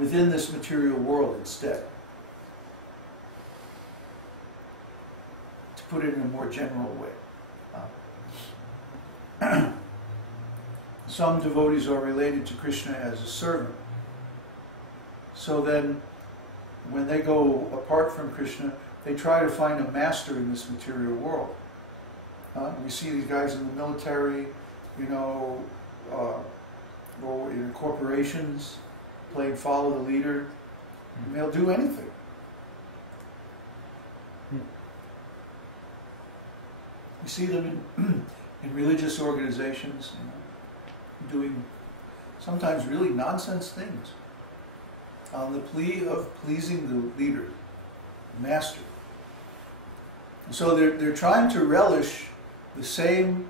within this material world instead. To put it in a more general way. Some devotees are related to Krishna as a servant. So then, when they go apart from Krishna, they try to find a master in this material world. We see these guys in the military, you know, or in corporations, playing follow the leader, and they'll do anything. You see them in religious organizations, you know, doing sometimes really nonsense things on the plea of pleasing the leader, the master. And so they're trying to relish the same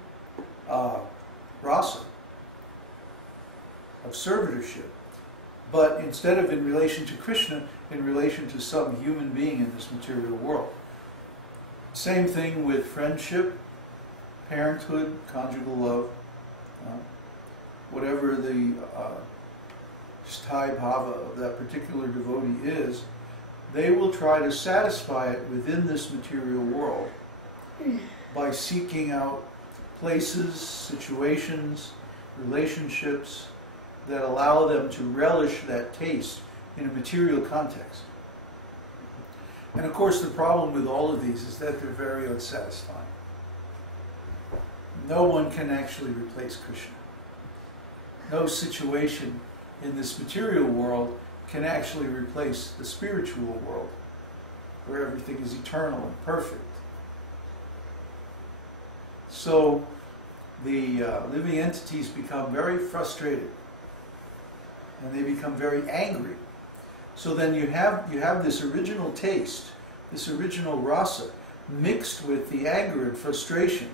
rasa of servitorship, but instead of in relation to Krishna, in relation to some human being in this material world. Same thing with friendship, parenthood, conjugal love, whatever the Śrī Bhava of that particular devotee is, they will try to satisfy it within this material world by seeking out places, situations, relationships that allow them to relish that taste in a material context. And of course the problem with all of these is that they're very unsatisfying. No one can actually replace Krishna. No situation in this material world can actually replace the spiritual world, where everything is eternal and perfect. So the living entities become very frustrated, and they become very angry. So then you have this original taste, this original rasa, mixed with the anger and frustration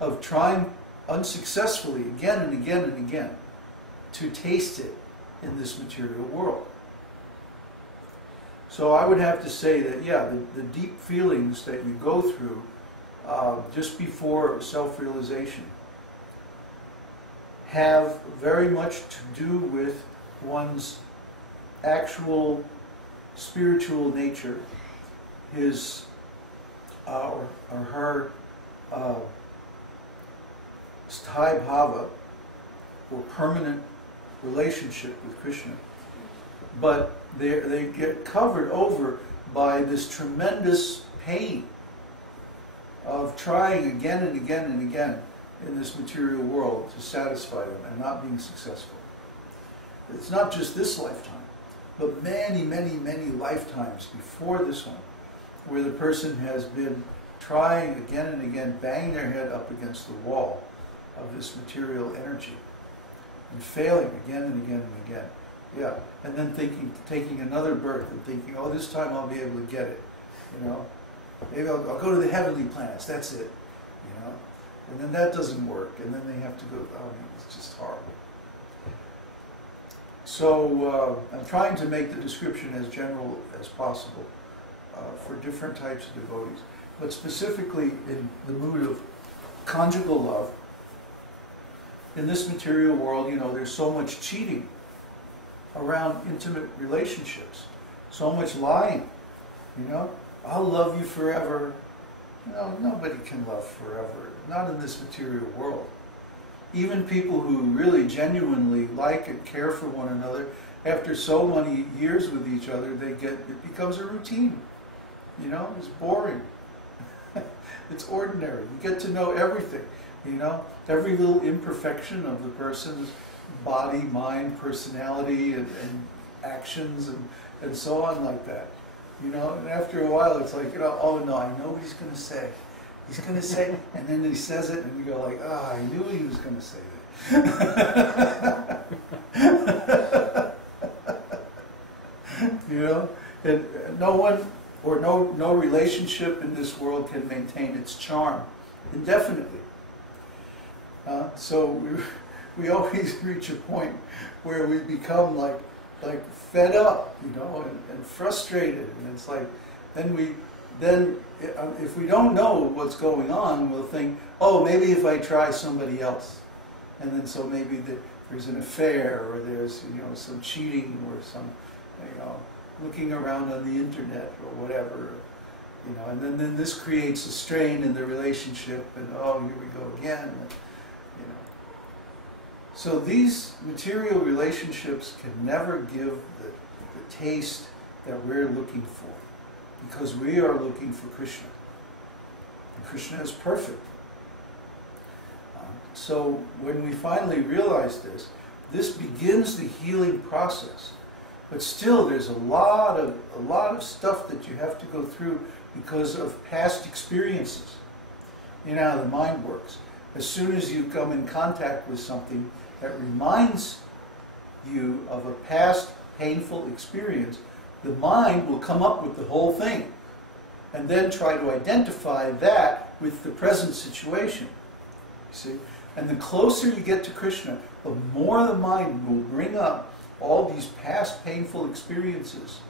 of trying unsuccessfully again and again and again to taste it in this material world. So I would have to say that, yeah, the deep feelings that you go through just before self-realization have very much to do with one's actual spiritual nature, his or her sthāyi bhava, or permanent relationship with Krishna. But they get covered over by this tremendous pain of trying again and again and again in this material world to satisfy them and not being successful. It's not just this lifetime, but many, many, many lifetimes before this one, where the person has been trying again and again, banging their head up against the wall of this material energy, and failing again and again and again. Yeah, and then taking another birth and thinking, oh, this time I'll be able to get it, you know. Maybe I'll go to the heavenly planets, that's it, you know. And then that doesn't work, and then they have to go, oh, it's just horrible. So I'm trying to make the description as general as possible for different types of devotees, but specifically in the mood of conjugal love. In this material world, you know, there's so much cheating around intimate relationships, so much lying, you know. I'll love you forever. No, nobody can love forever, not in this material world. Even people who really genuinely like and care for one another, after so many years with each other, it becomes a routine, you know. It's boring. It's ordinary. You get to know everything, you know, every little imperfection of the person's body, mind, personality, and actions, and so on like that. You know, and after a while it's like, you know, oh no, I know what he's going to say. He's going to say, and then he says it, and you go like, ah, I knew he was going to say that. You know, and no one or no relationship in this world can maintain its charm indefinitely. So we always reach a point where we become like fed up, you know, and frustrated, and it's like, then if we don't know what's going on, we'll think, oh, maybe if I try somebody else, and then so maybe there's an affair, or there's, you know, some cheating, or some, you know, looking around on the internet or whatever, you know, and then this creates a strain in the relationship, and oh, here we go again, you know. So these material relationships can never give the taste that we're looking for, because we are looking for Krishna. And Krishna is perfect. So when we finally realize this, this begins the healing process. But still, there's a lot of stuff that you have to go through because of past experiences. You know how the mind works. As soon as you come in contact with something that reminds you of a past painful experience, the mind will come up with the whole thing and then try to identify that with the present situation. You see? And the closer you get to Krishna, the more the mind will bring up all these past painful experiences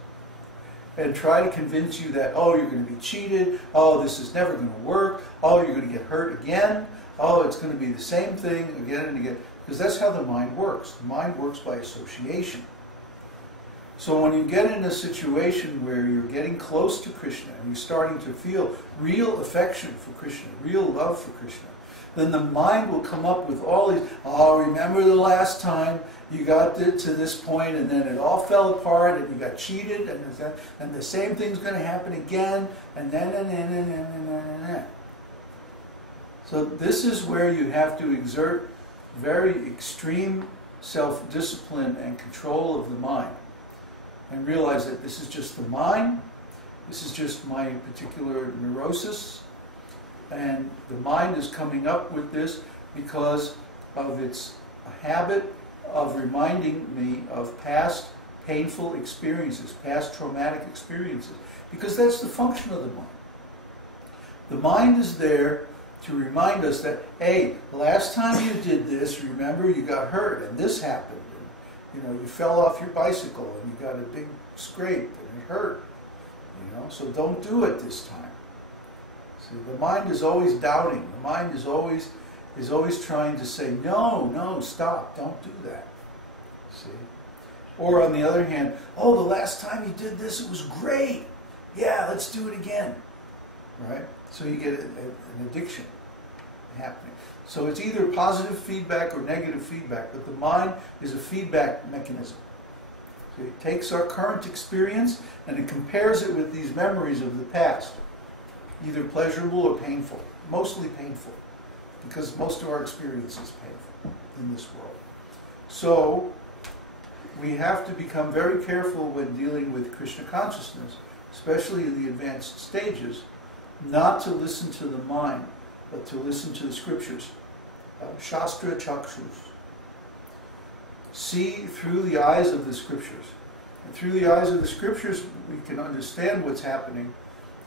and try to convince you that, oh, you're going to be cheated, oh, this is never going to work, oh, you're going to get hurt again, oh, it's going to be the same thing again and again. Because that's how the mind works. The mind works by association. So when you get in a situation where you're getting close to Krishna and you're starting to feel real affection for Krishna, real love for Krishna, then the mind will come up with all these, oh, remember the last time you got to this point and then it all fell apart and you got cheated and the same thing's going to happen again and then. So this is where you have to exert very extreme self-discipline and control of the mind and realize that this is just the mind, this is just my particular neurosis, and the mind is coming up with this because of its habit of reminding me of past painful experiences, past traumatic experiences, because that's the function of the mind. The mind is there to remind us that, hey, the last time you did this, remember you got hurt and this happened. And, you know, you fell off your bicycle and you got a big scrape and it hurt. You know, so don't do it this time. See, the mind is always doubting. The mind is always trying to say, no, stop, don't do that. See? Or on the other hand, oh, the last time you did this, it was great. Yeah, let's do it again. Right? So you get an addiction happening. So it's either positive feedback or negative feedback, but the mind is a feedback mechanism. So it takes our current experience and it compares it with these memories of the past, either pleasurable or painful, mostly painful, because most of our experience is painful in this world. So we have to become very careful when dealing with Krishna consciousness, especially in the advanced stages, not to listen to the mind, but to listen to the scriptures. Shastra chakshus. See through the eyes of the scriptures. And through the eyes of the scriptures, we can understand what's happening,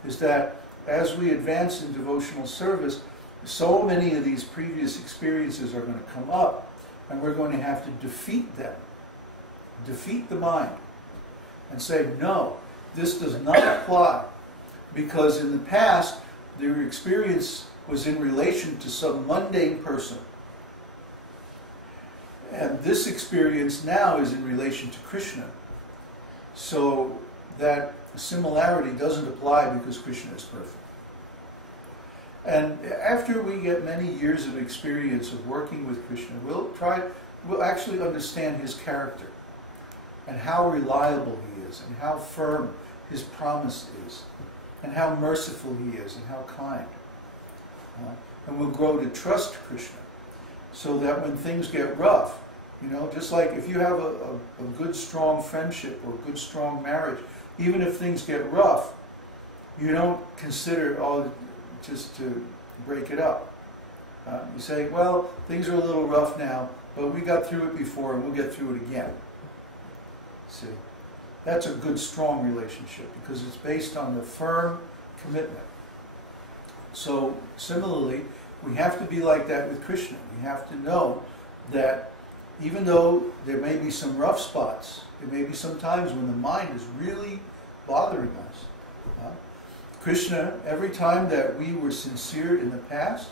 is that as we advance in devotional service, so many of these previous experiences are going to come up, and we're going to have to defeat them. Defeat the mind. And say, no, this does not apply. Because in the past, their experience was in relation to some mundane person. And this experience now is in relation to Krishna. So that similarity doesn't apply because Krishna is perfect. And after we get many years of experience of working with Krishna, we'll actually understand his character and how reliable he is and how firm his promise is and how merciful he is and how kind. And we'll grow to trust Krishna so that when things get rough, you know, just like if you have a good strong friendship or a good strong marriage, even if things get rough, you don't consider, oh, just to break it up. You say, well, things are a little rough now, but we got through it before and we'll get through it again. See, that's a good, strong relationship because it's based on the firm commitment. So, similarly, we have to be like that with Krishna. We have to know that even though there may be some rough spots, there may be some times when the mind is really bothering us. Krishna, every time that we were sincere in the past,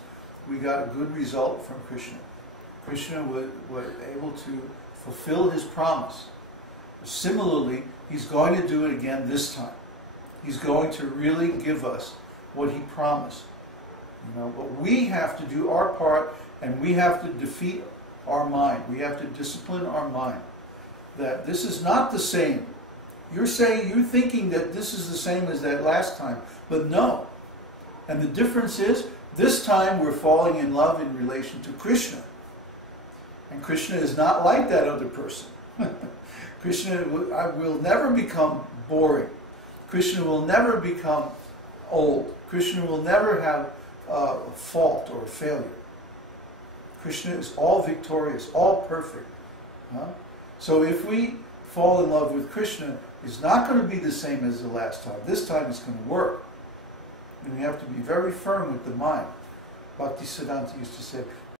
we got a good result from Krishna. Krishna was able to fulfill his promise. Similarly, he's going to do it again this time. He's going to really give us what he promised. But we have to do our part, and we have to defeat our mind. We have to discipline our mind. That this is not the same. You're thinking that this is the same as that last time, but no. And the difference is, this time we're falling in love in relation to Krishna. And Krishna is not like that other person. Krishna will never become boring. Krishna will never become old. Krishna will never have a fault or a failure. Krishna is all victorious, all perfect. So if we fall in love with Krishna, it's not going to be the same as the last time. This time it's going to work. And we have to be very firm with the mind. Bhaktisiddhanta used to say,